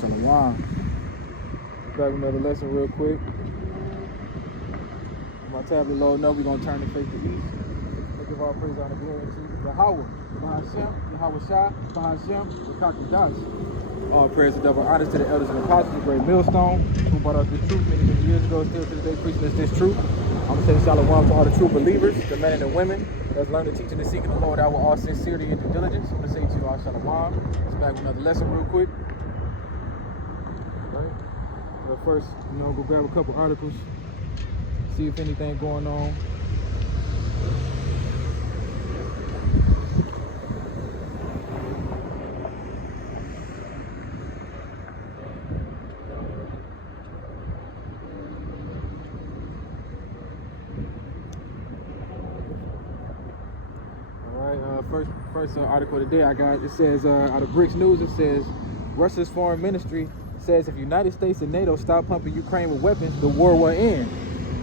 Shalom. Grab another lesson real quick. My tablet loading up, we're going to turn and face the east. Let's give our praise, honor, glory to Yahweh, Bahashem, Yahweh Shah, Bahashem, Wakakadash. All praise to double honors to the elders and apostles, the great millstone, who brought us this truth many, many years ago, still to this day preaching us this truth. I'm going to say shalom to all the true believers, the men and the women that's learning, teaching, and seeking the Lord out with all sincerity and due diligence. I'm going to say to you all shalom. Let's back with another lesson real quick. All right. But first, go grab a couple articles, see if anything going on. First article of the day I got, it says out of BRICS News, it says Russia's foreign ministry says if United States and NATO stop pumping Ukraine with weapons, the war will end.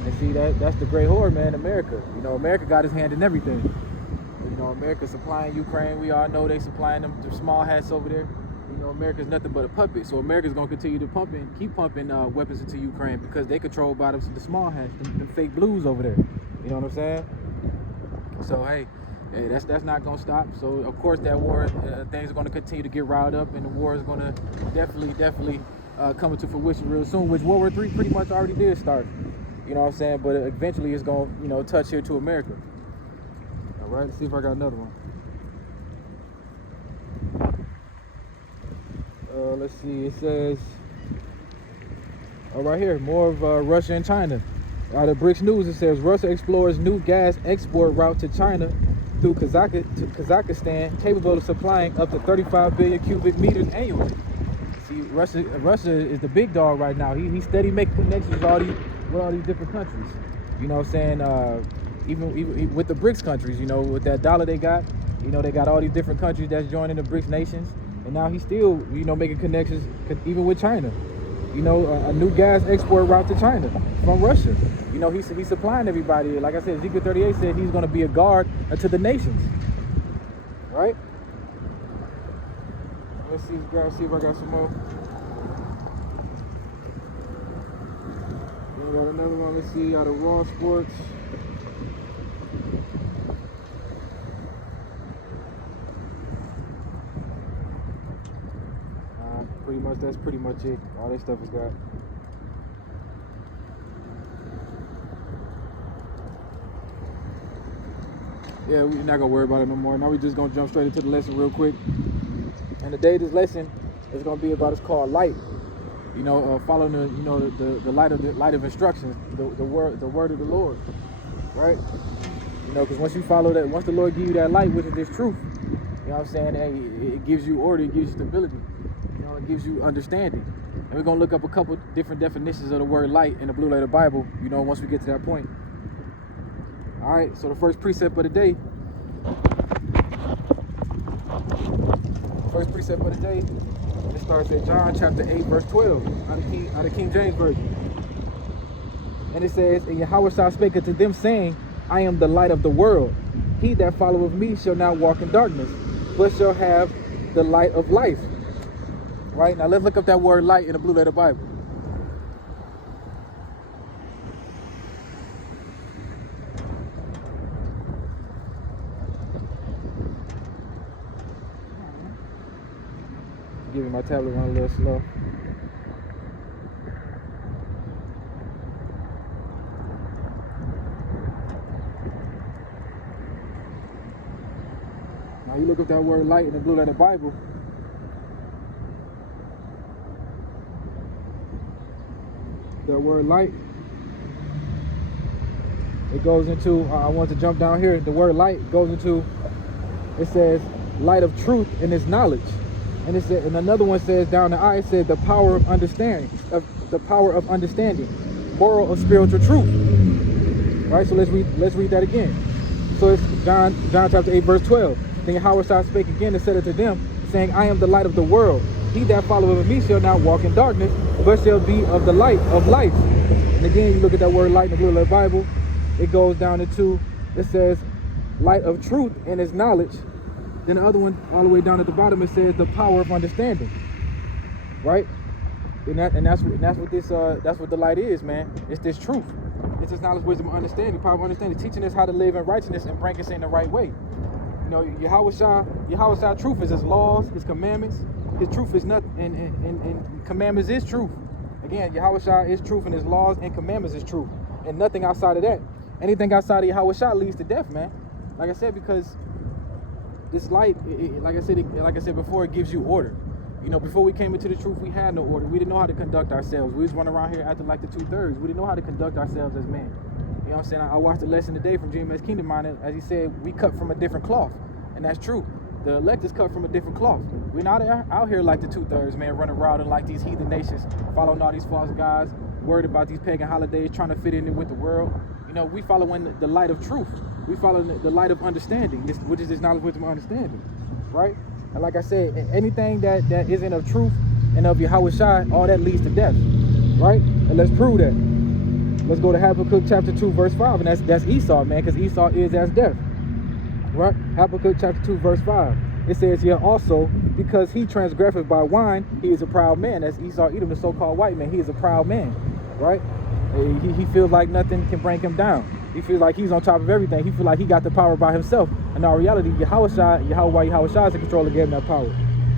And see, that's the great whore, man, America. America got his hand in everything. America supplying Ukraine. We all know they supplying them small hats over there. America's nothing but a puppet. So America's gonna continue to keep pumping weapons into Ukraine because they control by the small hats, them fake blues over there. You know what I'm saying? So hey, that's not gonna stop. So of course that war, things are gonna continue to get riled up, and the war is gonna definitely come into fruition real soon. Which World War III pretty much already did start. You know what I'm saying? But eventually it's gonna touch here to America. All right, let's see if I got another one. Let's see. It says right here, more of Russia and China. Out of BRICS News, it says Russia explores new gas export route to China through Kazakhstan, capable of supplying up to 35 billion cubic meters annually. See, Russia is the big dog right now. He's steady making connections with all these different countries. You know what I'm saying? Even with the BRICS countries, with that dollar they got, they got all these different countries that's joining the BRICS nations. And now he's still, making connections even with China. A new gas export route to China from Russia. He's supplying everybody. Like I said, Ezekiel 38 said he's going to be a guard to the nations. Right? Let's see if I got some more. We got another one. Let's see, out of Raw Sports. That's pretty much it. All that stuff is got. Yeah, we're not gonna worry about it no more. Now we're just gonna jump straight into the lesson real quick. And today, this lesson is gonna be about, it's called light. Following the light of instructions, the word of the Lord, right? Because once you follow that, once the Lord gives you that light, which is this truth, you know what I'm saying? Hey, it gives you order, it gives you stability. It gives you understanding. And we're going to look up a couple different definitions of the word light in the Blue Letter Bible, once we get to that point. All right, so the first precept of the day. It starts at John chapter 8, verse 12, out of King James Version. And it says, and Yahweh Shah spake unto them, saying, I am the light of the world. He that followeth me shall not walk in darkness, but shall have the light of life. Right, now let's look up that word light in the Blue Letter Bible. Give me my tablet run a little slow. Now you look up that word light in the Blue Letter Bible. That word light, it goes into, I want to jump down here, the word light goes into, it says light of truth and its knowledge. And it said, and another one says down the eye, it said the power of understanding, moral of spiritual truth. Right, so let's read that again. So it's John chapter 8, verse 12. Then Yahweh spake again and said unto them, saying, I am the light of the world. He that followeth me shall not walk in darkness, but shall be of the light of life. And again, you look at that word light in the Blue Letter Bible, it goes down into, it says light of truth and its knowledge. Then the other one, all the way down at the bottom, it says the power of understanding. Right? that's what the light is, man. It's this truth. It's this knowledge, wisdom, understanding, power of understanding, teaching us how to live in righteousness and bring us in the right way. You know, Yahweh truth is his laws, his commandments. His truth is nothing, and commandments is truth. Again, Yahweh is truth, and his laws and commandments is truth, and nothing outside of that. Anything outside of Yahweh leads to death, man. Like I said, because this light, like I said before, it gives you order. You know, before we came into the truth, we had no order. We didn't know how to conduct ourselves. We was running around here acting like the 2/3. We didn't know how to conduct ourselves as men. You know what I'm saying? I watched a lesson today from GMS Kingdom Mind, as he said, we cut from a different cloth. And that's true. The elect is cut from a different cloth. We're not out here like the 2/3, man, running around and like these heathen nations, following all these false gods, worried about these pagan holidays, trying to fit in with the world. You know, we following the light of truth. We follow the light of understanding, which is this knowledge, wisdom, understanding, right? And like I said, anything that isn't of truth and of Yahweh, all that leads to death, right? And let's prove that. Let's go to Habakkuk chapter 2, verse 5, and that's Esau, man, because Esau is as death, right? Habakkuk chapter 2, verse 5. It says here also, because he transgresseth by wine, he is a proud man. That's Esau Edom, the so-called white man. He is a proud man, right? He feels like nothing can bring him down. He feels like he's on top of everything. He feels like he got the power by himself. In our reality, Yahweh is in control and gave him that power.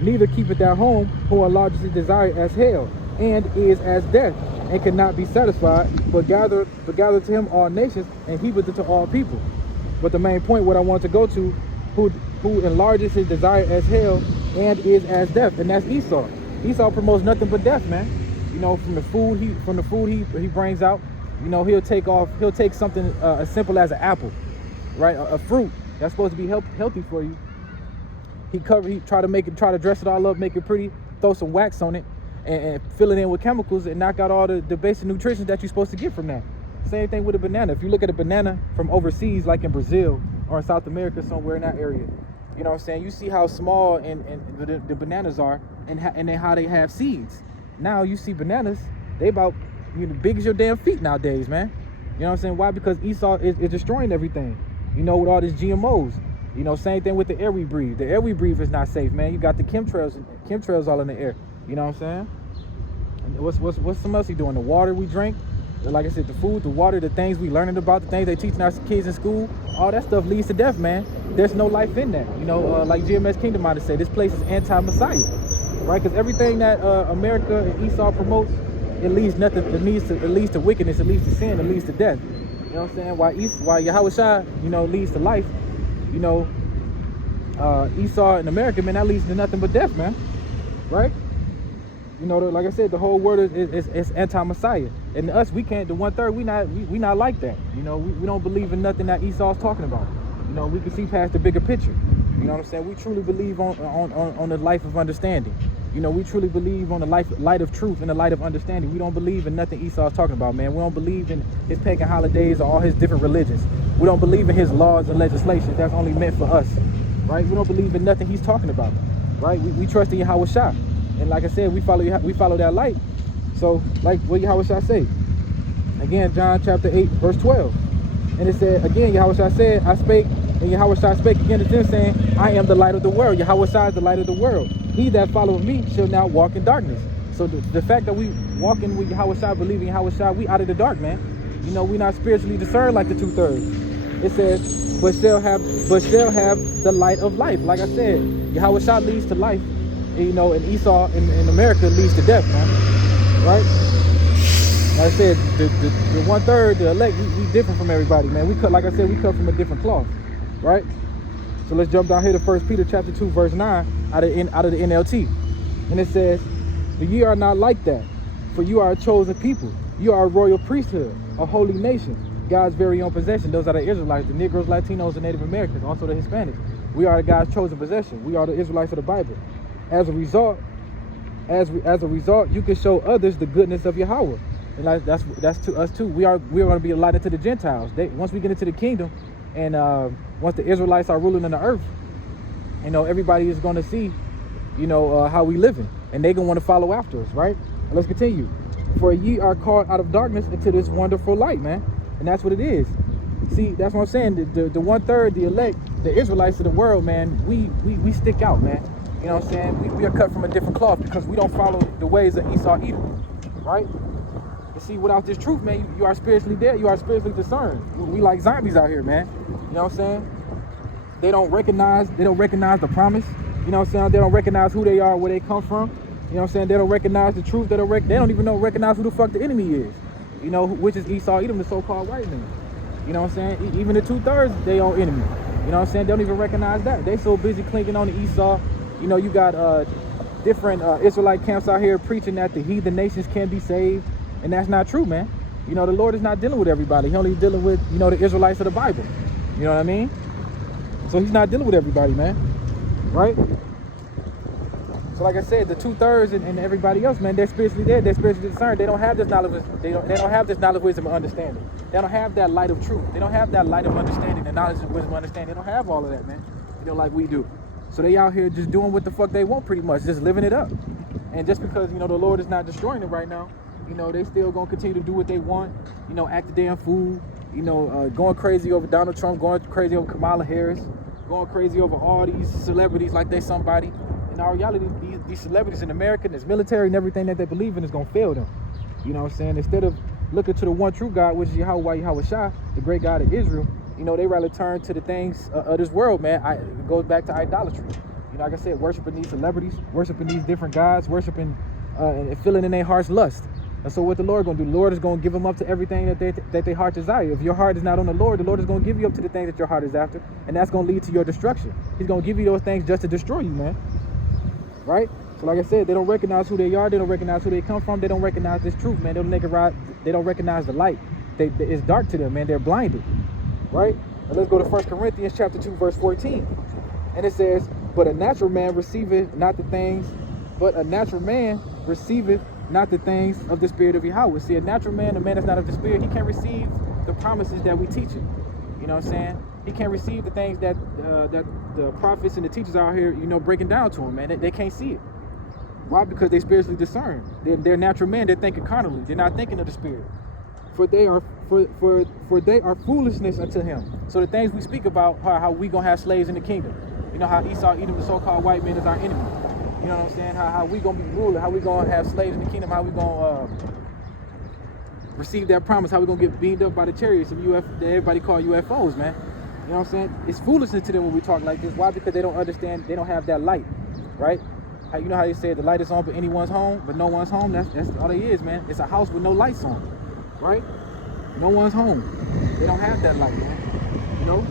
Neither keepeth thou home who enlarges his desire as hell, and is as death, and cannot be satisfied, but gather to him all nations, and heapeth it to all people. But the main point, what I want to go to, who enlarges his desire as hell, and is as death, and that's Esau. Esau promotes nothing but death, man. You know, from the food he brings out. You know, he'll take something as simple as an apple, right? A fruit that's supposed to be healthy for you. He try to dress it all up, make it pretty, throw some wax on it, and fill it in with chemicals and knock out all the basic nutrition that you're supposed to get from that. Same thing with a banana. If you look at a banana from overseas, like in Brazil or in South America, somewhere in that area, you know what I'm saying? You see how small and the bananas are, and then how they have seeds. Now you see bananas, they about big as your damn feet nowadays, man. You know what I'm saying? Why? Because Esau is destroying everything. You know, with all these GMOs. You know, same thing with the air we breathe. The air we breathe is not safe, man. You got the chemtrails all in the air. You know what I'm saying? And what's some else he doing? The water we drink, like I said, the food, the water, the things we learning about, the things they teaching our kids in school, all that stuff leads to death, man. There's no life in that. You know, like GMS Kingdom might have said, this place is anti-Messiah, right? Because everything that America and Esau promotes, it leads to wickedness, it leads to sin, it leads to death. You know what I'm saying? Why Yahweh, you know, leads to life, you know, Esau in America, man, that leads to nothing but death, man. Right? You know, like I said, the whole world is anti-Messiah. And us, we can't, the 1/3, we not like that. You know, we don't believe in nothing that Esau's talking about. You know, we can see past the bigger picture. You know what I'm saying? We truly believe on the life of understanding. You know, we truly believe on the light of truth and the light of understanding. We don't believe in nothing Esau's talking about, man. We don't believe in his pagan holidays or all his different religions. We don't believe in his laws and legislation. That's only meant for us, right? We don't believe in nothing he's talking about, right? We trust in Yahweh Shah. And like I said, we follow that light. So, like what Yahweh Shah say? Again, John chapter 8, verse 12. And it said, again, Yahweh Shah said, I spake, and Yahweh Shah spake again to them, saying, I am the light of the world. Yahweh Shah is the light of the world. He that followeth me shall not walk in darkness. So the fact that we walking with Yahweh Shah, believing Yahweh Shah, we out of the dark, man. You know, we not spiritually discerned like the 2/3. It says, but shall have the light of life. Like I said, Yahweh Shah leads to life. And, you know, and Esau in America leads to death, man. Right? Like I said, the 1/3, the elect, we different from everybody, man. We cut from a different cloth, right? So let's jump down here to 1 Peter chapter 2, verse 9, out of the NLT. And it says, but ye are not like that, for you are a chosen people. You are a royal priesthood, a holy nation, God's very own possession. Those are the Israelites, the Negroes, Latinos, and Native Americans, also the Hispanics. We are God's chosen possession. We are the Israelites of the Bible. As a result, you can show others the goodness of Yahweh. And that's to us too. We are going to be a light unto the Gentiles. Once we get into the kingdom, and once the Israelites are ruling on the earth, you know, everybody is going to see, you know, how we living, and they're going to want to follow after us, right? Let's continue. For ye are called out of darkness into this wonderful light, man. And that's what it is. See, that's what I'm saying. The 1/3, the elect, the Israelites of the world, man, we stick out, man. You know what I'm saying? We are cut from a different cloth because we don't follow the ways of Esau Edom, right? You see, without this truth, man, you are spiritually dead. You are spiritually discerned. We like zombies out here, man. You know what I'm saying? They don't recognize the promise. You know what I'm saying? They don't recognize who they are, where they come from. You know what I'm saying? They don't recognize the truth. They don't even recognize who the fuck the enemy is. You know, which is Esau Edom, the so-called white man. You know what I'm saying? Even the 2/3, they own enemy. You know what I'm saying? They don't even recognize that. They so busy clinking on the Esau. You know, you got different Israelite camps out here preaching that the heathen nations can be saved. And that's not true, man. You know, the Lord is not dealing with everybody. He only dealing with, you know, the Israelites of the Bible. You know what I mean? So he's not dealing with everybody, man. Right? So like I said, the 2/3 and everybody else, man, they're spiritually dead. They're spiritually discerned. They don't have this knowledge. They don't have this knowledge, wisdom, and understanding. They don't have that light of truth. They don't have that light of understanding, the knowledge, wisdom, and understanding. They don't have all of that, man. You know, like we do. So they out here just doing what the fuck they want, pretty much, just living it up. And just because, you know, the Lord is not destroying them right now, you know, they still gonna continue to do what they want. You know, act the damn fool. You know, going crazy over Donald Trump, going crazy over Kamala Harris, going crazy over all these celebrities like they somebody. In our reality, these celebrities in America, this military and everything that they believe in is gonna fail them. You know what I'm saying? Instead of looking to the one true God, which is Yahweh Shah, the great God of Israel, you know, they rather turn to the things of this world, man. It goes back to idolatry. You know, like I said, worshiping these celebrities, worshiping these different gods, worshiping and filling in their heart's lust. And so what the Lord gonna do? The Lord is gonna give them up to everything that their heart desire. If your heart is not on the Lord is gonna give you up to the things that your heart is after, and that's gonna lead to your destruction. He's gonna give you those things just to destroy you, man. Right? So like I said, they don't recognize who they are. They don't recognize who they come from. They don't recognize this truth, man. They don't recognize the light. It's dark to them, man. They're blinded. Right? Now let's go to 1 Corinthians chapter 2, verse 14. And it says, but a natural man receiveth not the things of the Spirit of Yahweh. See, a natural man, a man that's not of the Spirit, he can't receive the promises that we teach him. You know what I'm saying? He can't receive the things that the prophets and the teachers out here, you know, breaking down to him, man. They can't see it. Why? Because they spiritually discern. They're natural man. They're thinking carnally. They're not thinking of the Spirit. For they are foolishness unto him. So the things we speak about, how we gonna have slaves in the kingdom. You know how Esau Edom, the so-called white man, is our enemy. You know what I'm saying? How we gonna be ruling? How we gonna have slaves in the kingdom? How we gonna receive that promise? How we gonna get beamed up by the chariots of that everybody call UFOs, man? You know what I'm saying? It's foolishness to them when we talk like this. Why? Because they don't understand. They don't have that light, right? You know how they say the light is on, but anyone's home, but no one's home. That's all it is, man. It's a house with no lights on, right? No one's home. They don't have that light, man. You know.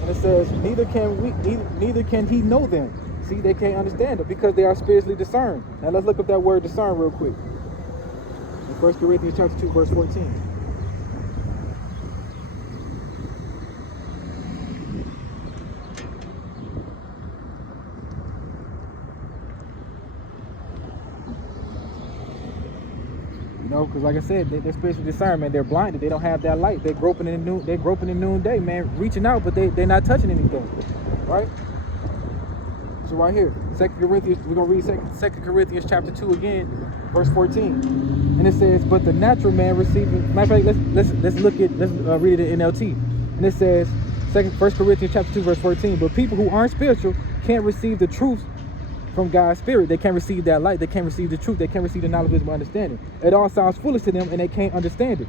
And it says, neither can he know them. See, they can't understand it because they are spiritually discerned. Now let's look up that word discern real quick. In 1 Corinthians chapter 2, verse 14. You know, because like I said, they're spiritually discerned, man. They're blinded. They don't have that light. They're groping in noonday, man, reaching out, but they're not touching anything, right? So right here, 2 Corinthians, we're going to read 2 Corinthians chapter 2 again, verse 14. And it says, but the natural man receiving, matter of fact, let's read it in NLT. And it says, 1 Corinthians chapter 2, verse 14, but people who aren't spiritual can't receive the truth from God's Spirit. They can't receive that light. They can't receive the truth. They can't receive the knowledge, wisdom, and understanding. It all sounds foolish to them, and they can't understand it.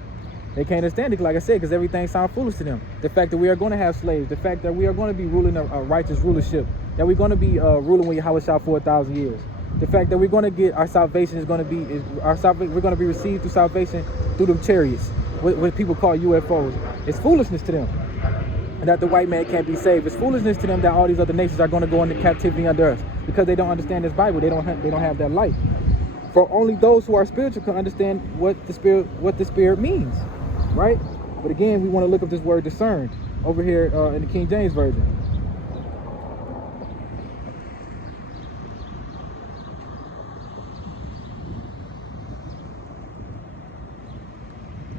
They can't understand it, like I said, because everything sounds foolish to them. The fact that we are going to have slaves, the fact that we are going to be ruling a righteous rulership, that we're going to be ruling with Yahweh Shah for 1,000 years. The fact that we're going to get our salvation we're going to be received through salvation through them chariots, what people call UFOs. It's foolishness to them that the white man can't be saved. It's foolishness to them that all these other nations are going to go into captivity under us because they don't understand this Bible. They don't have that light. For only those who are spiritual can understand what the Spirit means, right? But again, we want to look up this word discerned over here in the King James Version.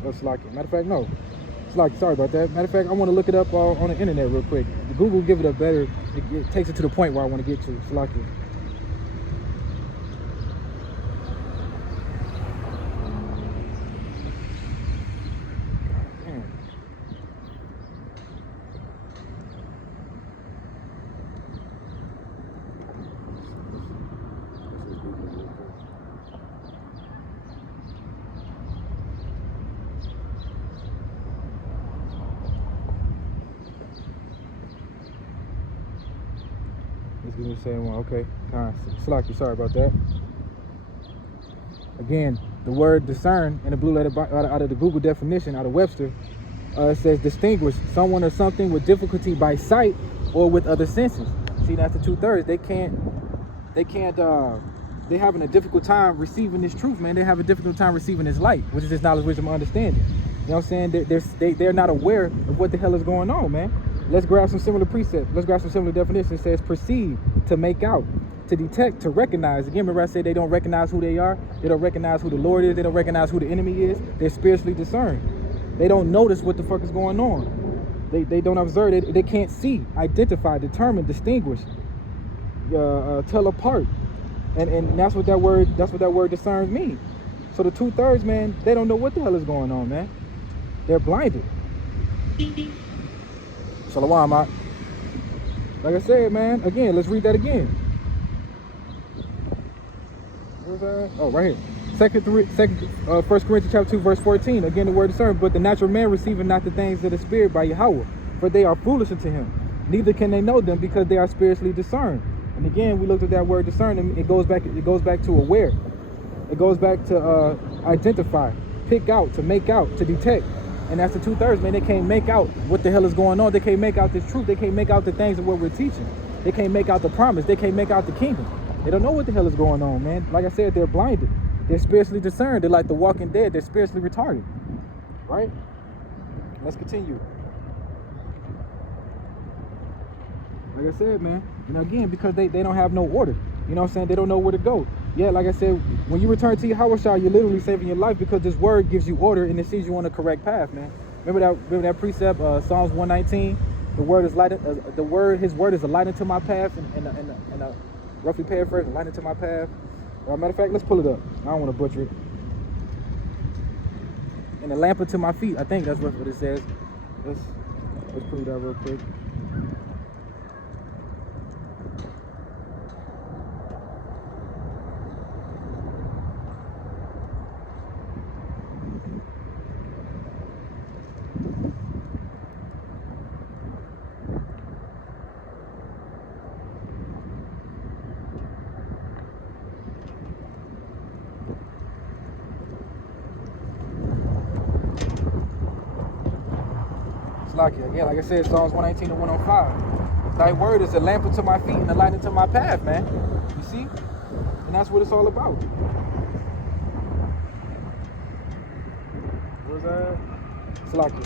Oh, Slacky. Matter of fact, no. Slacky, sorry about that. Matter of fact, I want to look it up on the internet real quick. Google give it a better, it takes it to the point where I want to get to. Slacky. Give me saying one. Okay. Slack you. Sorry about that. Again, the word discern in the blue letter out of the Google definition, out of Webster, it says distinguish someone or something with difficulty by sight or with other senses. See, that's the 2/3. They're having a difficult time receiving this truth, man. They have a difficult time receiving this light, which is this knowledge, wisdom, understanding. You know what I'm saying? They're not aware of what the hell is going on, man. Let's grab some similar precepts. Let's grab some similar definitions. It says perceive, to make out, to detect, to recognize. Again, remember I said they don't recognize who they are. They don't recognize who the Lord is. They don't recognize who the enemy is. They're spiritually discerned. They don't notice what the fuck is going on. They don't observe it. They can't see, identify, determine, distinguish, tell apart. And that's what that word discerns means. So the 2/3, man, they don't know what the hell is going on, man. They're blinded. Shalom, Mak. Like I said, man, again, let's read that again. Where's that? Oh, right here. 1 Corinthians chapter 2, verse 14. Again, the word discern. But the natural man receiving not the things of the spirit by Yahweh, for they are foolish unto him. Neither can they know them, because they are spiritually discerned. And again, we looked at that word discern, and it goes back to aware. It goes back to identify, pick out, to make out, to detect. And that's the 2/3, man. They can't make out what the hell is going on. They can't make out this truth. They can't make out the things of what we're teaching. They can't make out the promise. They can't make out the kingdom. They don't know what the hell is going on, man. Like I said, they're blinded. They're spiritually discerned. They're like the walking dead. They're spiritually retarded. Right? Let's continue. Like I said, man, again, because they don't have no order. You know what I'm saying? They don't know where to go. Yeah, like I said, when you return to Yahweh Shah, you're literally saving your life, because this word gives you order and it sees you on the correct path, man. Remember that precept, Psalms 119. The word is light. His word is a light unto my path, and a roughly paraphrase, a light unto my path. Matter of fact, let's pull it up. I don't want to butcher it. And a lamp unto my feet. I think that's what it says. Let's prove that real quick. Again, like I said, Psalms 119 and 105. Thy word is a lamp unto my feet and a light unto my path, man. You see? And that's what it's all about. What was that? Slakia.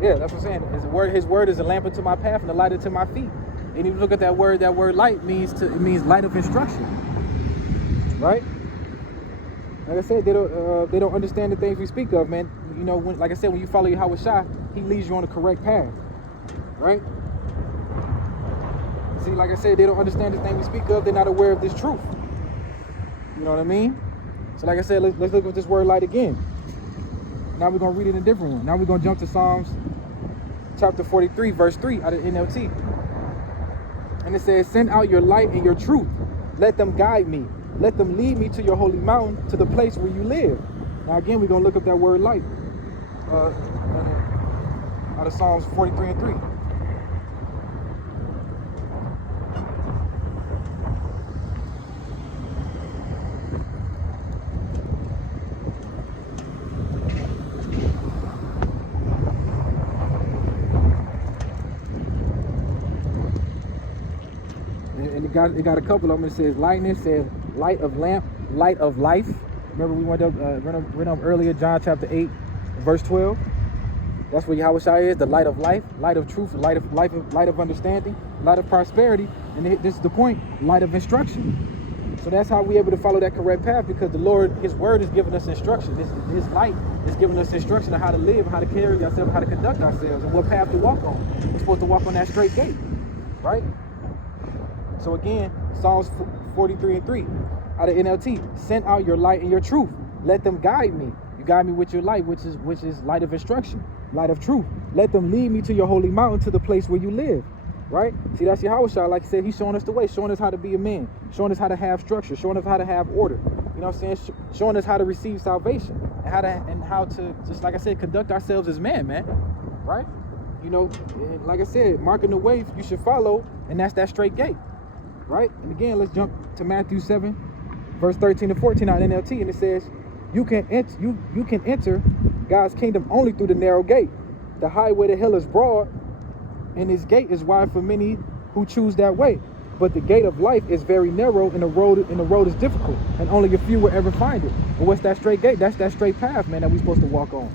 Yeah, that's what I'm saying. His word is a lamp unto my path and a light unto my feet. And if you look at that word light means light of instruction. Right? Like I said, they don't understand the things we speak of, man. You know, like I said, when you follow Yahweh Shah, he leads you on the correct path, right? See, like I said, they don't understand the thing we speak of. They're not aware of this truth. You know what I mean? So like I said, let's look at this word light again. Now we're going to read it in a different one. Now we're going to jump to Psalms chapter 43, verse 3 out of NLT. And it says, send out your light and your truth. Let them guide me. Let them lead me to your holy mountain, to the place where you live. Now again, we're going to look up that word light. Out of Psalms 43 and 3. And it got a couple of them. It says lightness, says light of lamp, light of life. Remember we went up earlier, John chapter 8, verse 12. That's what Yahweh Shai is, the light of life, light of truth, light of understanding, light of prosperity. And this is the point, light of instruction. So that's how we're able to follow that correct path, because the Lord, his word is giving us instruction. His light is giving us instruction on how to live, how to carry ourselves, how to conduct ourselves, and what path to walk on. We're supposed to walk on that straight gate, right? So again, Psalms 43 and 3 out of NLT. Send out your light and your truth. Let them guide me. You guide me with your light, which is light of instruction, light of truth. Let them lead me to your holy mountain, to the place where you live. Right? See, that's Yahweh Shah. Like I said, he's showing us the way, showing us how to be a man, showing us how to have structure, showing us how to have order. You know what I'm saying? Showing us how to receive salvation and how to, just like I said, conduct ourselves as man. Right? You know, like I said, marking the way you should follow and that's that straight gate, right? And again, let's jump to Matthew 7, verse 13 to 14 out NLT, and it says, you can enter God's kingdom only through the narrow gate. The highway to hell is broad, and his gate is wide for many who choose that way. But the gate of life is very narrow, and the road is difficult, and only a few will ever find it. But what's that straight gate? That's that straight path, man, that we're supposed to walk on.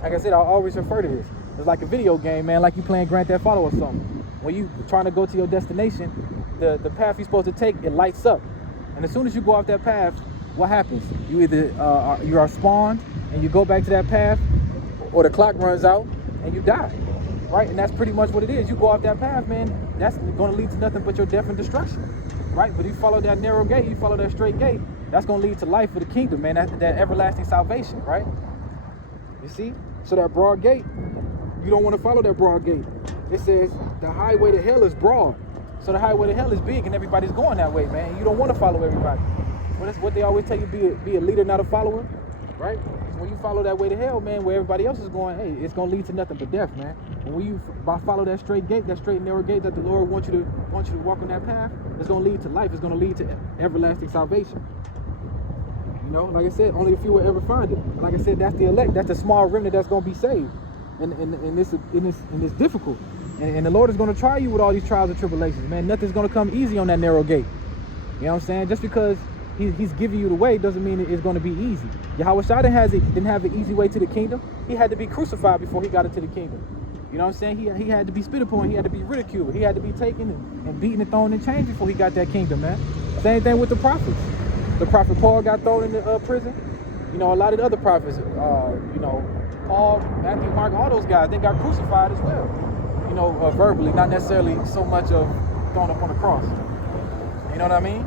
Like I said, I always refer to this. It's like a video game, man, like you playing Grand Theft Auto or something. When you trying to go to your destination, the path you're supposed to take, it lights up. And as soon as you go off that path, what happens? You either you are spawned and you go back to that path, or the clock runs out and you die, right? And that's pretty much what it is. You go off that path, man, that's going to lead to nothing but your death and destruction, right? But if you follow that narrow gate, you follow that straight gate, that's going to lead to life for the kingdom, man, that everlasting salvation, right? You see? So that broad gate, you don't want to follow that broad gate. It says the highway to hell is broad. So the highway to hell is big and everybody's going that way, man. You don't want to follow everybody. Well, that's what they always tell you, be a leader, not a follower, right? So when you follow that way to hell, man, where everybody else is going, hey, it's going to lead to nothing but death, man. And when you follow that straight gate, that straight and narrow gate that the Lord wants you to walk on that path, it's going to lead to life. It's going to lead to everlasting salvation. You know, like I said, only a few will ever find it. Like I said, that's the elect. That's the small remnant that's going to be saved. And this difficult. And the Lord is going to try you with all these trials and tribulations, man. Nothing's going to come easy on that narrow gate. You know what I'm saying? Just because he's giving you the way doesn't mean it's going to be easy. Yahawashi didn't have an easy way to the kingdom. He had to be crucified before he got into the kingdom. You know what I'm saying? He had to be spit upon. He had to be ridiculed. He had to be taken and beaten and thrown in chains before he got that kingdom, man. Same thing with the prophets. The prophet Paul got thrown into prison. You know, a lot of the other prophets, you know, Paul, Matthew, Mark, all those guys, they got crucified as well. You know, verbally, not necessarily so much of thrown up on the cross. You know what I mean?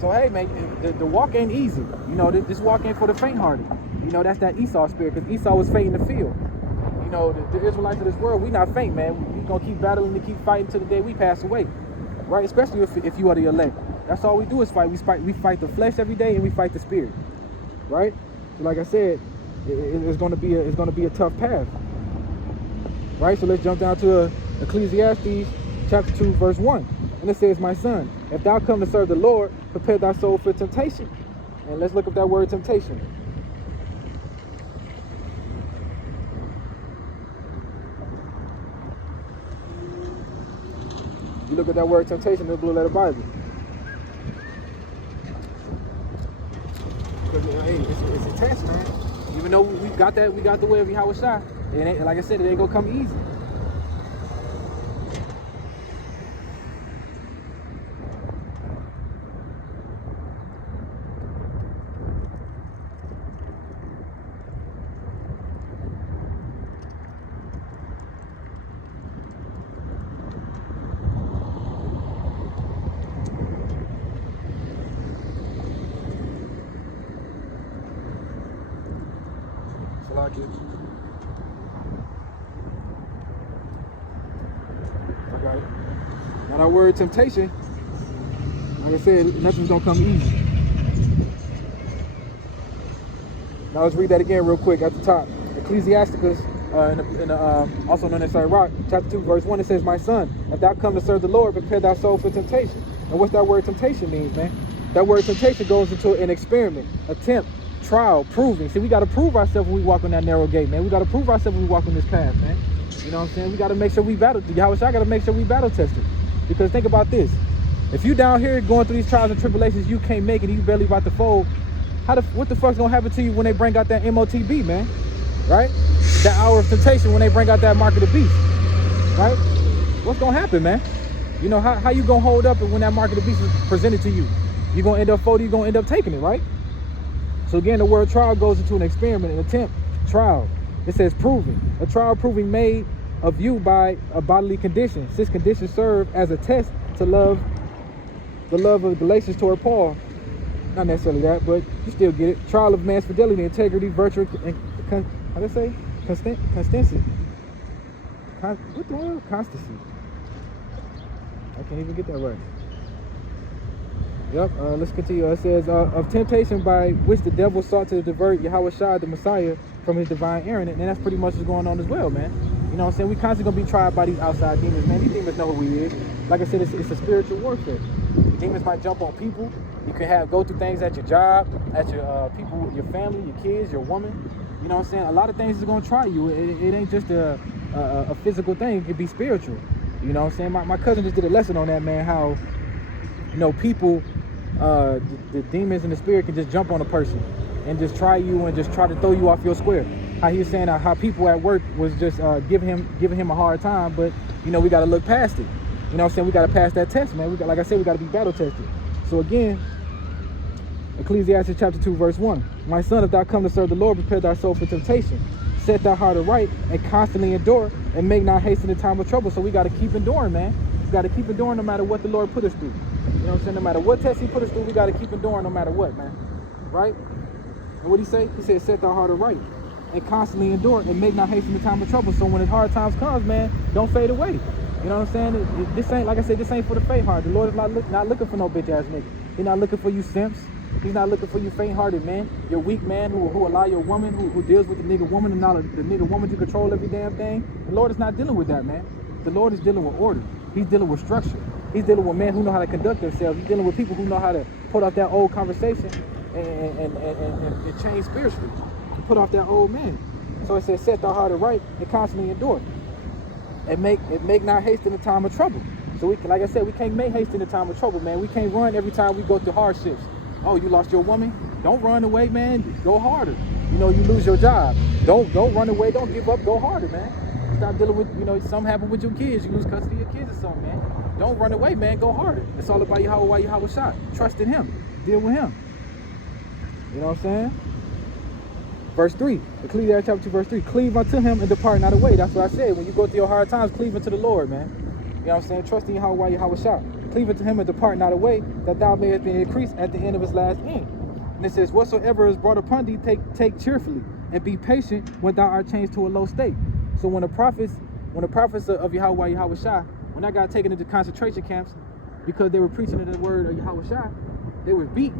So, hey, man, the walk ain't easy. You know, this walk ain't for the faint-hearted. You know, that's that Esau spirit, because Esau was faint in the field. You know, the Israelites of this world, we not faint, man. We going to keep battling and keep fighting till the day we pass away. Right? Especially if you are the elect. That's all we do is fight. We fight the flesh every day, and we fight the spirit. Right? So like I said, it's going to be a tough path. Right? So let's jump down to Ecclesiastes chapter 2, verse 1. And it says, my son, if thou come to serve the Lord, prepare thy soul for temptation. And let's look up that word temptation. You look at that word temptation in the Blue Letter Bible. Because, hey, it's a test, man. Even though we got the way of Yahawashi, it ain't, like I said, it ain't gonna come easy. I got it. Now that word temptation, like I said, nothing's gonna come easy. Now let's read that again real quick at the top. Ecclesiasticus, also known as Sirach, chapter 2, verse 1, it says, my son, if thou come to serve the Lord, prepare thy soul for temptation. And what's that word temptation means, man? That word temptation goes into an experiment, attempt, trial, proving. See, we got to prove ourselves when we walk on that narrow gate, man. We got to prove ourselves when we walk on this path, man. You know what I'm saying? We got to make sure we battle. Yahawashi got to make sure we battle tested. Because think about this. If you down here going through these trials and tribulations, you can't make it, you barely about to fold, what the fuck's going to happen to you when they bring out that MOTB, man? Right? That hour of temptation when they bring out that mark of the beast. Right? What's going to happen, man? You know, how you going to hold up when that mark of the beast is presented to you? You're going to end up folding, you're going to end up taking it, right? So again, the word trial goes into an experiment, an attempt, trial. It says proving. A trial proving made of you by a bodily condition. Since conditions serve as a test to love, the love of Galatians toward Paul. Not necessarily that, but you still get it. Trial of man's fidelity, integrity, virtue, and how do they say? Constancy. What the hell? Constancy. I can't even get that right. Yep, let's continue. It says, of temptation by which the devil sought to divert Yahawashi, the Messiah, from his divine errand. And that's pretty much what's going on as well, man. You You know what I'm saying? We constantly gonna be tried by these outside demons, man. These demons know who we is. Like I said, it's a spiritual warfare. The demons might jump on people. You can go through things at your job, at your people, your family, your kids, your woman. You know what I'm saying? A lot of things is gonna try you. It ain't just a physical thing. It could be spiritual. You know what I'm saying? My cousin just did a lesson on that, man. How, you know, people, the demons and the spirit can just jump on a person and just try you and just try to throw you off your square. How he was saying how people at work was just giving him a hard time, but you know, we got to look past it. You know what I'm saying? We got to pass that test, man. Like I said, we got to be battle tested. So again, Ecclesiastes chapter 2, verse 1. My son, if thou come to serve the Lord, prepare thy soul for temptation. Set thy heart aright and constantly endure, and make not haste in the time of trouble. So we got to keep enduring, man. We got to keep enduring no matter what the Lord put us through. You know what I'm saying? No matter what test he put us through, we got to keep enduring no matter what, man. Right? And what he say? He said, set thy heart aright and constantly endure, and make not haste in the time of trouble. So when the hard times comes, man, don't fade away. You know what I'm saying? This ain't, like I said, this ain't for the faint-hearted. The Lord is not looking for no bitch-ass nigga. He's not looking for you simps. He's not looking for you faint-hearted man. You're weak man who allow your woman, who deals with the nigga woman and not the nigga woman to control every damn thing. The Lord is not dealing with that, man. The Lord is dealing with order. He's dealing with structure. He's dealing with men who know how to conduct themselves. He's dealing with people who know how to put off that old conversation and change spiritually. Put off that old man. So it says, set thy heart aright and constantly endure. And make not haste in the time of trouble. So we, like I said, we can't make haste in the time of trouble, man. We can't run every time we go through hardships. Oh, you lost your woman? Don't run away, man. Go harder. You know, you lose your job. Don't run away. Don't give up. Go harder, man. Stop dealing with, you know, something happen with your kids. You lose custody of your kids or something, man. Don't run away, man. Go harder. It's all about Yahweh shot. Trust in him. Deal with him. You know what I'm saying? Verse 3, Ecclesiastes chapter 2, verse 3. Cleave unto him and depart not away. That's what I said. When you go through your hard times, cleave unto the Lord, man. You know what I'm saying? Trust in Yahweh shot. Cleave unto him and depart not away, that thou mayest be increased at the end of his last end. And it says, whatsoever is brought upon thee, take cheerfully, and be patient when thou art changed to a low state. So when the prophets of Yahweh Shah, when that got taken into concentration camps because they were preaching the word of Yahweh Shah, they were beat,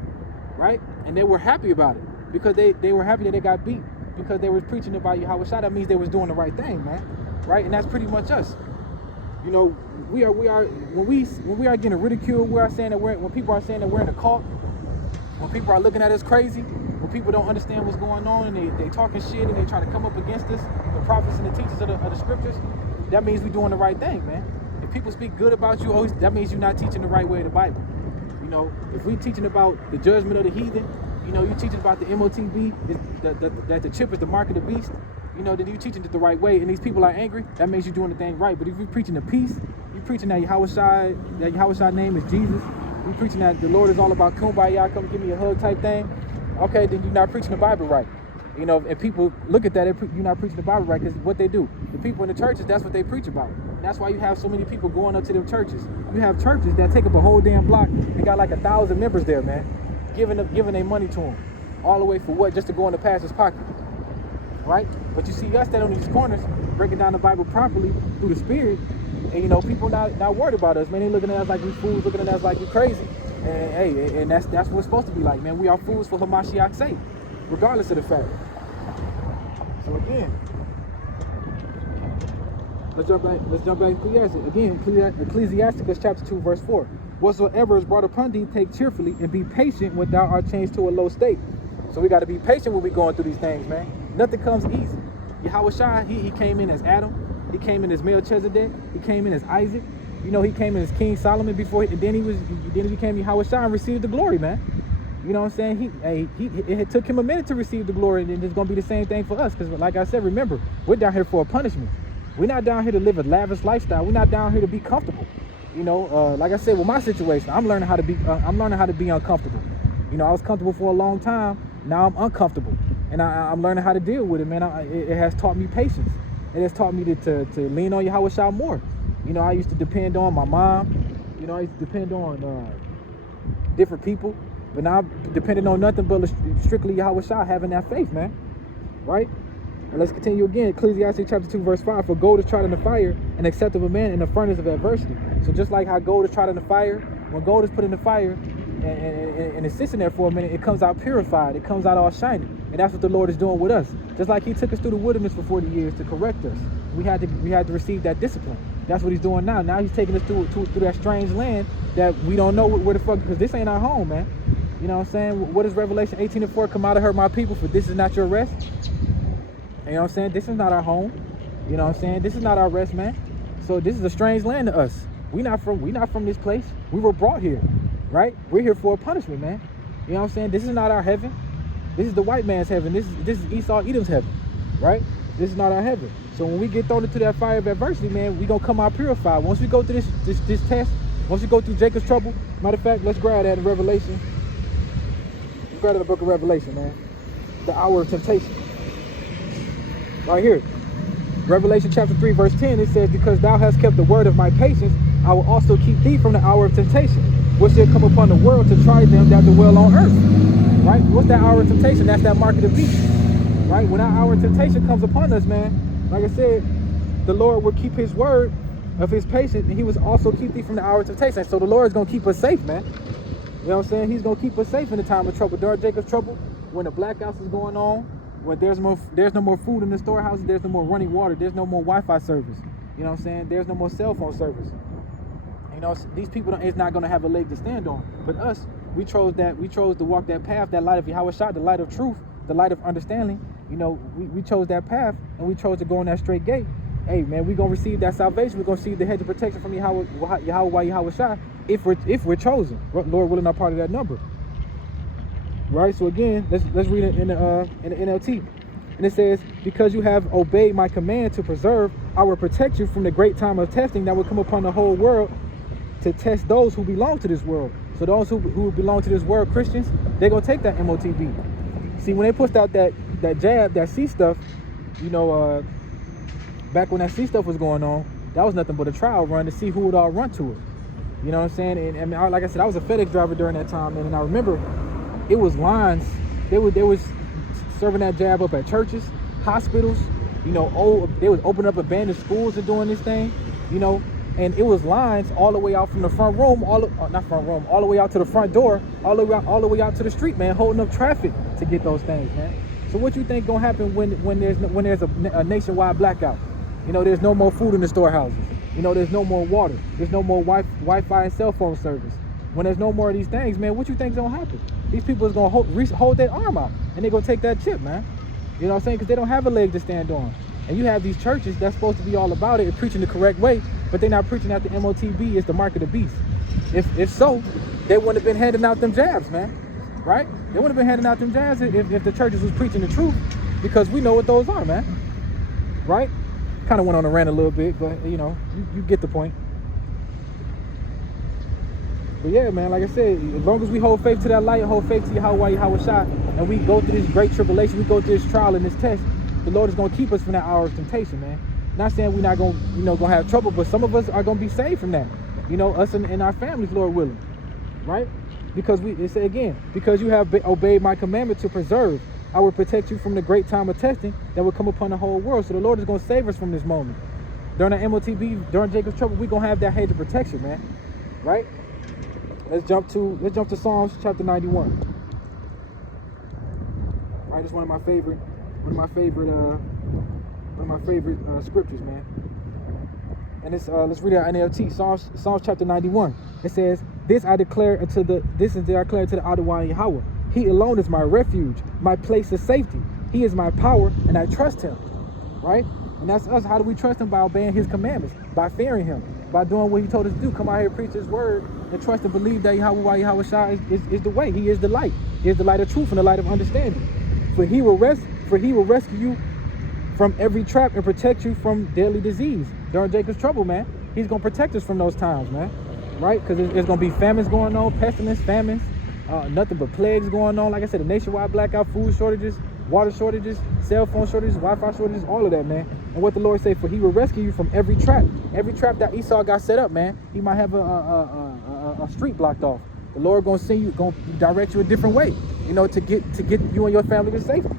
right? And they were happy about it because they were happy that they got beat because they were preaching about Yahweh Shah. That means they was doing the right thing, man, right? And that's pretty much us. You know, when we are getting ridiculed, when people are saying that we're in a cult, when people are looking at us crazy, when people don't understand what's going on and they talking shit and they try to come up against us, the prophets and the teachers of the scriptures, that means we're doing the right thing, man. If people speak good about you, that means you're not teaching the right way of the Bible. You know, if we're teaching about the judgment of the heathen, you know, you're teaching about the MOTB, that the chip is the mark of the beast, you know, then you're teaching it the right way, and these people are angry, that means you're doing the thing right. But if you're preaching the peace, you're preaching that Yahweh name is Jesus, you're preaching that the Lord is all about kumbaya, come give me a hug type thing, okay, then you're not preaching the Bible right. You know, and people look at that, you're not preaching the Bible right, because what they do, the people in the churches, that's what they preach about. And that's why you have so many people going up to them churches. You have churches that take up a whole damn block, they got like 1,000 members there, man, giving their money to them, all the way for what? Just to go in the pastor's pocket, right? But you see us stand on these corners, breaking down the Bible properly through the Spirit, and you know, people not worried about us, man. They looking at us like we fools, looking at us like we crazy, and hey, and that's what it's supposed to be like, man. We are fools for Hamashiach's sake, regardless of the fact. So again, let's jump back to Ecclesiastes. Again, Ecclesiasticus chapter 2, verse 4. Whatsoever is brought upon thee, take cheerfully, and be patient when thou art changed to a low state. So we got to be patient when we going through these things, man. Nothing comes easy. Yahweh Shai, he came in as Adam. He came in as Melchizedek. He came in as Isaac. You know, he came in as King Solomon before, and then he became Yahweh Shai and received the glory, man. You know what I'm saying? It took him a minute to receive the glory, and it's going to be the same thing for us. Because like I said, remember, we're down here for a punishment. We're not down here to live a lavish lifestyle. We're not down here to be comfortable. You know, like I said, with my situation, I'm learning how to be uncomfortable. You know, I was comfortable for a long time. Now I'm uncomfortable, and I'm learning how to deal with it, man. It has taught me patience. It has taught me to lean on Yahweh Shah more. You know, I used to depend on my mom. You know, I used to depend on different people. But now I'm depending on nothing but strictly Yahweh Shah, having that faith, man. Right? And let's continue again. Ecclesiastes chapter 2, verse 5. For gold is tried in the fire, and acceptable man in the furnace of adversity. So just like how gold is tried in the fire, when gold is put in the fire and it sits in there for a minute, it comes out purified. It comes out all shiny. And that's what the Lord is doing with us. Just like he took us through the wilderness for 40 years to correct us. We had to receive that discipline. That's what he's doing now. Now he's taking us through that strange land that we don't know where the fuck, because this ain't our home, man. You know what I'm saying? What does Revelation 18:4 come out of her, my people, for this is not your rest? You know what I'm saying? This is not our home. You know what I'm saying? This is not our rest, man. So this is a strange land to us. We not from this place. We were brought here, right? We're here for a punishment, man. You know what I'm saying? This is not our heaven. This is the white man's heaven. This is Esau, Edom's heaven, right? This is not our heaven. So when we get thrown into that fire of adversity, man, we gonna come out purified. Once we go through this test, once we go through Jacob's trouble, matter of fact, let's grab that in Revelation. Let's grab that in the book of Revelation, man. The hour of temptation. Right here. Revelation chapter 3, verse 10, it says, because thou hast kept the word of my patience, I will also keep thee from the hour of temptation, which shall come upon the world to try them that dwell on earth. Right? What's that hour of temptation? That's that mark of the beast. Right? When that hour of temptation comes upon us, man, like I said, the Lord will keep his word of his patience, and he will also keep thee from the hour of temptation. So the Lord is going to keep us safe, man. You know what I'm saying? He's going to keep us safe in the time of trouble. During Jacob's trouble, when the blackouts is going on, when there's no more food in the storehouses, there's no more running water, there's no more Wi-Fi service. You know what I'm saying? There's no more cell phone service. You know, these people is not going to have a leg to stand on. But us, we chose to walk that path, that light of Yahushua, the light of truth, the light of understanding. You know, we chose that path, and we chose to go on that straight gate. Hey, man, we're going to receive that salvation. We're going to receive the hedge of protection from Yahushua if we're chosen. Lord willing, are part of that number. Right? So again, let's read it in the NLT. And it says, because you have obeyed my command to preserve, I will protect you from the great time of testing that will come upon the whole world to test those who belong to this world. So those who belong to this world, Christians, they're going to take that MOTB. See, when they pushed out that jab, that C stuff, you know, back when that C stuff was going on, that was nothing but a trial run to see who would all run to it. You know what I'm saying? And like I said, I was a FedEx driver during that time, man, and I remember it was lines. They was serving that jab up at churches, hospitals. You know, they was opening up abandoned schools and doing this thing. You know, and it was lines all the way out from the front room, all the way out to the front door, all the way out to the street, man, holding up traffic to get those things, man. So what you think gonna happen when there's a nationwide blackout? You know, there's no more food in the storehouses. You know, there's no more water. There's no more Wi-Fi and cell phone service. When there's no more of these things, man, what you think's gonna happen? These people is gonna hold their arm out, and they're gonna take that chip, man. You know what I'm saying? Because they don't have a leg to stand on. And you have these churches that's supposed to be all about it and preaching the correct way, but they're not preaching that the MOTB is the mark of the beast. If so, they wouldn't have been handing out them jabs, man. Right? They wouldn't have been handing out them jabs if the churches was preaching the truth, because we know what those are, man. Right? Kind of went on a rant a little bit, but you know, you get the point. But yeah, man, like I said, as long as we hold faith to that light, hold faith to Yahushua, and we go through this great tribulation, we go through this trial and this test, the Lord is going to keep us from that hour of temptation, man. Not saying we're not going to have trouble, but some of us are going to be saved from that. You know, us and our families, Lord willing. Right? Because it say again, because you have obeyed my commandment to preserve, I will protect you from the great time of testing that will come upon the whole world. So the Lord is going to save us from this moment. During the MOTB, during Jacob's trouble, we're going to have that hedge of protection, man. Right? Let's jump to Psalms chapter 91. All right, it's one of my favorite scriptures, man. And it's let's read it out NLT. Psalms chapter 91. It says, This I declare to the Adonai Yahweh. He alone is my refuge, my place of safety. He is my power, and I trust him. Right? And that's us. How do we trust him? By obeying his commandments, by fearing him, by doing what he told us to do. Come out here, preach his word, and trust and believe that Yahushua is the way. He is the light. He is the light of truth and the light of understanding. For he will rescue you from every trap and protect you from deadly disease. During Jacob's trouble, man, he's going to protect us from those times, man. Right? Because there's going to be famines going on, pestilence, famines, nothing but plagues going on. Like I said, a nationwide blackout, food shortages, water shortages, cell phone shortages, Wi-Fi shortages, all of that, man. And what the Lord say, for he will rescue you from every trap that Esau got set up, man. He might have a street blocked off. The Lord going to direct you a different way, you know, to get you and your family to safety.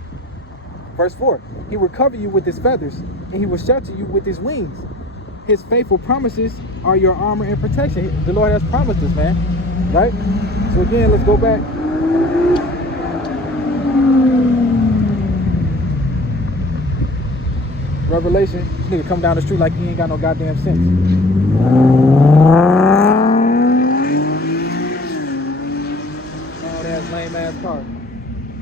Verse 4, he will cover you with his feathers, and he will shelter you with his wings. His faithful promises are your armor and protection. The Lord has promised us, man. Right? So again, let's go back. Revelation. This nigga come down the street like he ain't got no goddamn sense. Oh, that's lame ass car.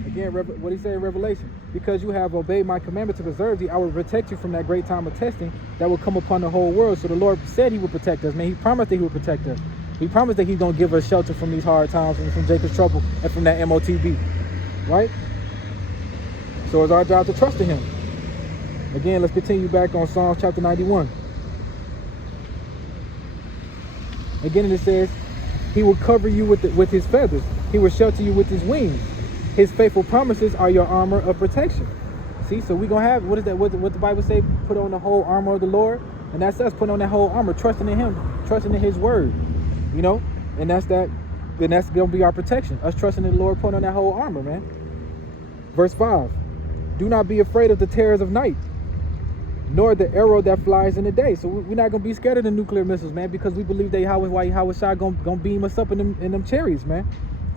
Again, what he said in Revelation, because you have obeyed my commandment to preserve thee, I will protect you from that great time of testing that will come upon the whole world. So the Lord said he would protect us, man. He promised that he would protect us. He promised that he's going to give us shelter from these hard times and from Jacob's trouble and from that MOTB, right? So it's our job to trust in him. Again, let's continue back on Psalms chapter 91. Again, it says, he will cover you with his feathers. He will shelter you with his wings. His faithful promises are your armor of protection. See, so we're going to have, what is that? What the Bible say? Put on the whole armor of the Lord. And that's us putting on that whole armor, trusting in him, trusting in his word. You know? And that's going to be our protection. Us trusting in the Lord, putting on that whole armor, man. Verse 5. Do not be afraid of the terrors of night, nor the arrow that flies in the day. So we're not going to be scared of the nuclear missiles, man, because we believe that Yahweh Shai going to beam us up in them chariots, man.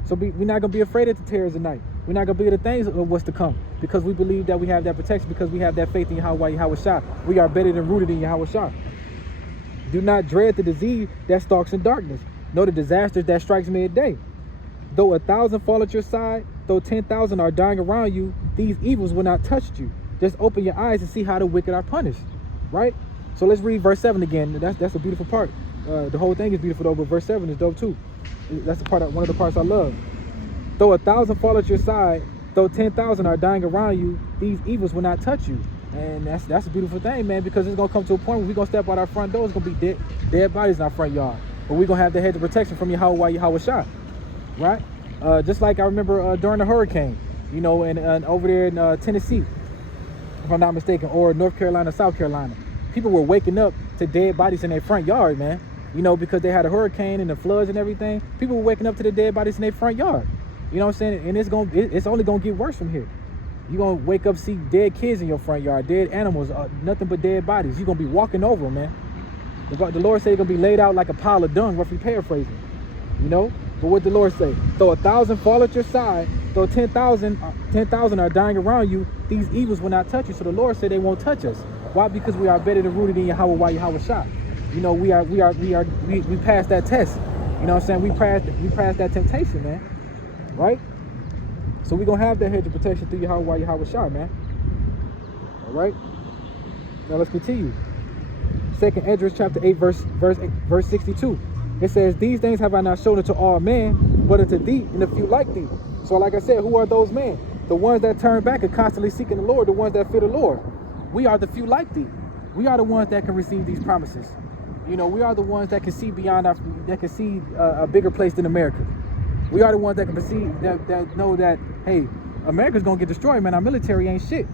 So we're not going to be afraid of the terrors of night. We're not going to be the things of what's to come, because we believe that we have that protection, because we have that faith in Yahweh Shai. We are better than rooted in Yahweh Shai. Do not dread the disease that stalks in darkness, nor the disasters that strikes me at day. Though 1,000 fall at your side, though 10,000 are dying around you, these evils will not touch you. Just open your eyes and see how the wicked are punished, right? So let's read verse 7 again. That's a beautiful part. The whole thing is beautiful though, but verse 7 is dope too. That's one of the parts I love. Though 1,000 fall at your side, though 10,000 are dying around you, these evils will not touch you. And that's a beautiful thing, man, because it's gonna come to a point where we're gonna step out our front door. It's gonna be dead bodies in our front yard, but we're gonna have the hedge of protection from Yahweh Shai, right? Just like I remember during the hurricane, you know, and over there in Tennessee, if I'm not mistaken, or North Carolina, South Carolina, people were waking up to dead bodies in their front yard, man. You know, because they had a hurricane and the floods and everything. People were waking up to the dead bodies in their front yard. You know what I'm saying? And it's only gonna get worse from here. You're gonna wake up, see dead kids in your front yard, dead animals, nothing but dead bodies. You're gonna be walking over them, man. The Lord said you're gonna be laid out like a pile of dung, roughly paraphrasing. You know? But what the Lord say? Though 1,000 fall at your side, though 10,000 are dying around you, these evils will not touch you. So the Lord said they won't touch us. Why? Because we are better than rooted in Yahweh Shai. You know, we passed that test. You know what I'm saying? We passed that temptation, man. Right? So we're gonna have that hedge of protection through Yahweh Shai, man. All right. Now let's continue. 2nd Esdras chapter 8, verse 62. It says, these things have I not shown unto all men, but unto thee and a few like thee. So like I said, who are those men? The ones that turn back and constantly seeking the Lord, the ones that fear the Lord. We are the few like thee. We are the ones that can receive these promises. You know, we are the ones that can see beyond that can see a bigger place than America. We are the ones that can perceive, that know that, hey, America's gonna get destroyed, man. Our military ain't shit.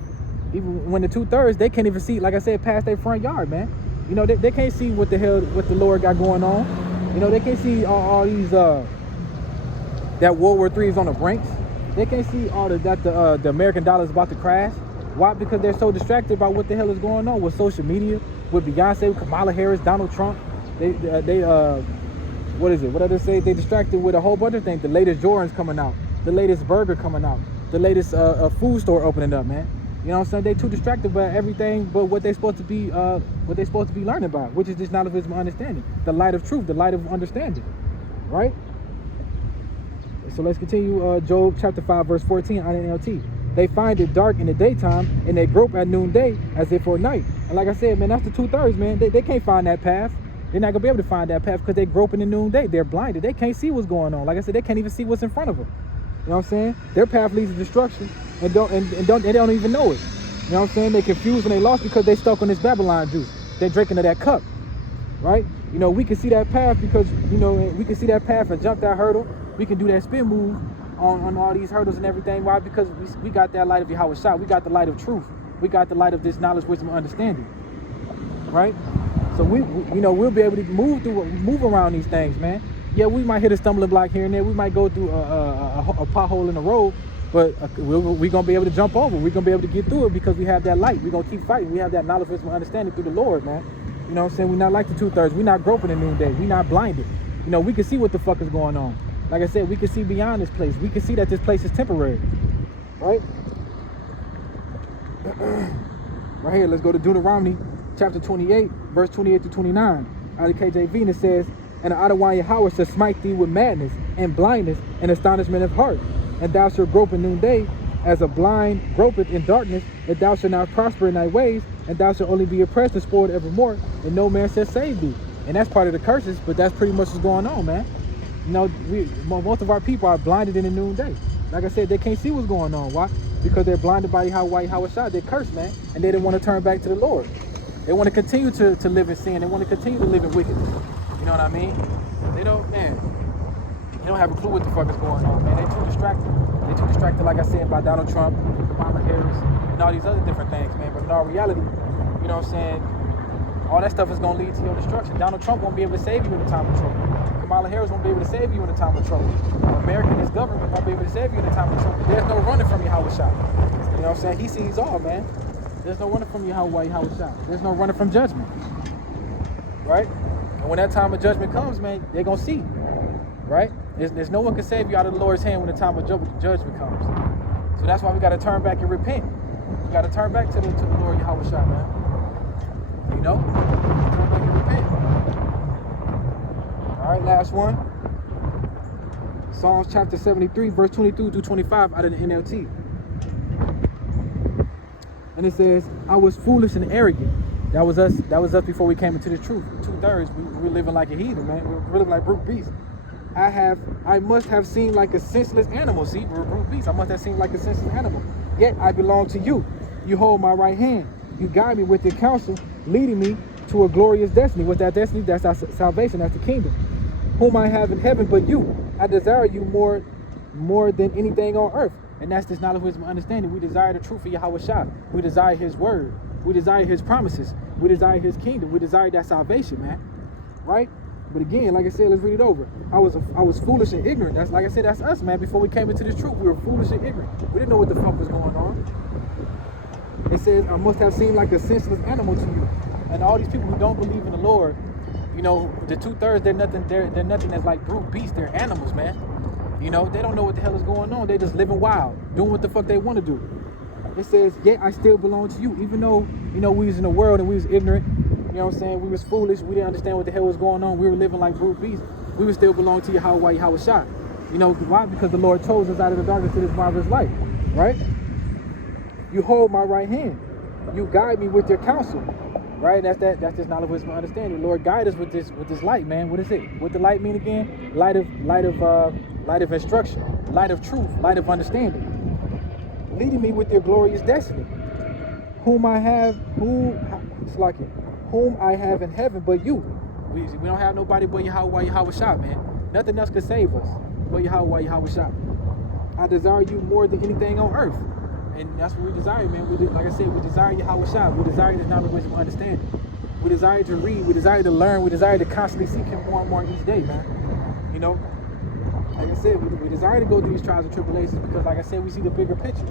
Even when the 2/3, they can't even see, like I said, past their front yard, man. You know, they can't see what the Lord got going on. You know, they can't see all these that World War III is on the brinks. They can't see all that the American dollar is about to crash. Why? Because they're so distracted by what the hell is going on with social media, with Beyonce, with Kamala Harris, Donald Trump. They what is it? What do they say? They distracted with a whole bunch of things. The latest Jordans coming out, the latest burger coming out, the latest food store opening up, man. You know what I'm saying? They too distracted by everything but what they're supposed to be learning about, which is just knowledge, wisdom, understanding. The light of truth, the light of understanding. Right? So let's continue. Job chapter 5, verse 14 on NLT. They find it dark in the daytime and they grope at noonday as if for night. And like I said, man, that's the 2/3, man. They can't find that path. They're not gonna be able to find that path because they're groping in noonday. They're blinded. They can't see what's going on. Like I said, they can't even see what's in front of them. You know what I'm saying? Their path leads to destruction and they don't even know it. You know what I'm saying? They confused and they lost because they stuck on this Babylon juice. They're drinking of that cup. Right? You know, we can see that path because, you know, we can see that path and jump that hurdle. We can do that spin move on all these hurdles and everything. Why? Because we got that light of Yahweh Shai. We got the light of truth. We got the light of this knowledge, wisdom, and understanding. Right? So we'll be able to move around these things, man. Yeah, we might hit a stumbling block here and there. We might go through a pothole in the road, but we're gonna be able to jump over. We're gonna be able to get through it because we have that light. We're gonna keep fighting. We have that knowledge, wisdom, and understanding through the Lord, man. You know what I'm saying? We're not like the 2/3. We're not groping in noonday. We're not blinded. You know, we can see what the fuck is going on. Like I said, we can see beyond this place. We can see that this place is temporary, right? Right here, let's go to Deuteronomy chapter 28, verse 28 to 29. Out of KJV, and it says, and the Adonai Yahweh shall smite thee with madness and blindness and astonishment of heart. And thou shalt grope in noonday, as a blind gropeth in darkness, and thou shalt not prosper in thy ways, and thou shalt only be oppressed and spoiled evermore, and no man shall save thee. And that's part of the curses, but that's pretty much what's going on, man. You know, most of our people are blinded in the noonday. Like I said, they can't see what's going on. Why? Because they're blinded by Yahweh Shai. They're cursed, man, and they didn't want to turn back to the Lord. They want to continue to live in sin. They want to continue to live in wickedness. You know what I mean? They don't have a clue what the fuck is going on, man. They too distracted. They too distracted, like I said, by Donald Trump, Kamala Harris, and all these other different things, man. But in all reality, you know what I'm saying, all that stuff is going to lead to your destruction. Donald Trump won't be able to save you in a time of trouble. Kamala Harris won't be able to save you in a time of trouble. America and his government won't be able to save you in a time of trouble. There's no running from Yahweh Shai. You know what I'm saying? He sees all, man. There's no running from Yahweh Shai. There's no running from judgment. Right? And when that time of judgment comes, man, they're going to see. Right? There's no one can save you out of the Lord's hand when the time of judgment comes. So that's why we got to turn back and repent. We got to turn back to the Lord Yahweh Shai, man. You know? Turn back and repent. All right, last one. Psalms chapter 73, verse 22 through 25 out of the NLT. And it says, I was foolish and arrogant. That was us before we came into the truth. 2/3, we were living like a heathen, man. We were living like brute beasts. I must have seemed like a senseless animal. See, we're brute beasts. I must have seemed like a senseless animal. Yet I belong to you. You hold my right hand. You guide me with your counsel, leading me to a glorious destiny. What's that destiny? That's our salvation. That's the kingdom. Whom I have in heaven but you. I desire you more than anything on earth. And that's this knowledge, wisdom, understanding. We desire the truth of Yahweh Shai. We desire his word. We desire his promises. We desire his kingdom. We desire that salvation, man. Right? But again, like I said, let's read it over. I was foolish and ignorant. That's, like I said, that's us, man. Before we came into this truth, we were foolish and ignorant. We didn't know what the fuck was going on. It says, I must have seemed like a senseless animal to you. And all these people who don't believe in the Lord, you know, the 2/3, they're nothing that's like brute beasts. They're animals, man. You know, they don't know what the hell is going on. They're just living wild, doing what the fuck they want to do. It says, yet I still belong to you. Even though, you know, we was in the world and we was ignorant, you know what I'm saying? We was foolish. We didn't understand what the hell was going on. We were living like brute beasts. We would still belong to Yahweh Shai. You know, why? Because the Lord chose us out of the darkness to this marvelous light, right? You hold my right hand. You guide me with your counsel, right? That's just knowledge, wisdom, understanding. The Lord guide us with this light, man. What is it? What the light mean again? Light of instruction, light of truth, light of understanding. Leading me with your glorious destiny. Whom I have in heaven but you. We don't have nobody but Yahweh Shai, man. Nothing else could save us but Yahweh Shai. I desire you more than anything on earth. And that's what we desire, man. Like I said, we desire Yahweh Shai. We desire this knowledge, wisdom, understanding. We desire to read. We desire to learn. We desire to constantly seek him more and more each day, man. You know? Like I said, we desire to go through these trials and tribulations because, like I said, we see the bigger picture.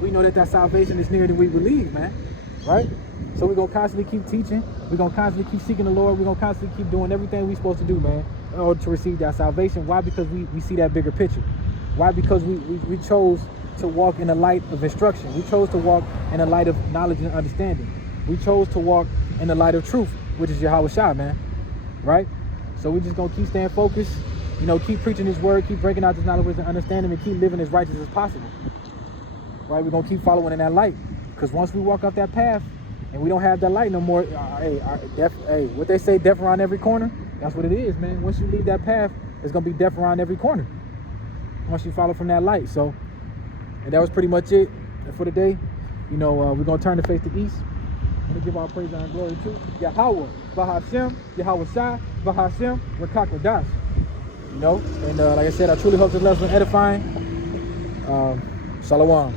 We know that salvation is nearer than we believe, man. Right? So we're going to constantly keep teaching. We're going to constantly keep seeking the Lord. We're going to constantly keep doing everything we're supposed to do, man, in order to receive that salvation. Why? Because we see that bigger picture. Why? Because we chose to walk in the light of instruction. We chose to walk in the light of knowledge and understanding. We chose to walk in the light of truth, which is Yahweh Shai, man. Right? So we're just going to keep staying focused. You know, keep preaching his word, keep breaking out this knowledge and understanding, and keep living as righteous as possible. Right? We're going to keep following in that light. Because once we walk up that path and we don't have that light no more, what they say, death around every corner, that's what it is, man. Once you leave that path, it's going to be death around every corner. Once you follow from that light. So, and that was pretty much it for today. You know, we're going to turn the face to east. We're going to give our praise and glory to Yahweh, Bahashem, Yahweh Shai, Bahashem, Rakakwadash. You know, and like I said, I truly hope this lesson was edifying. Shalom.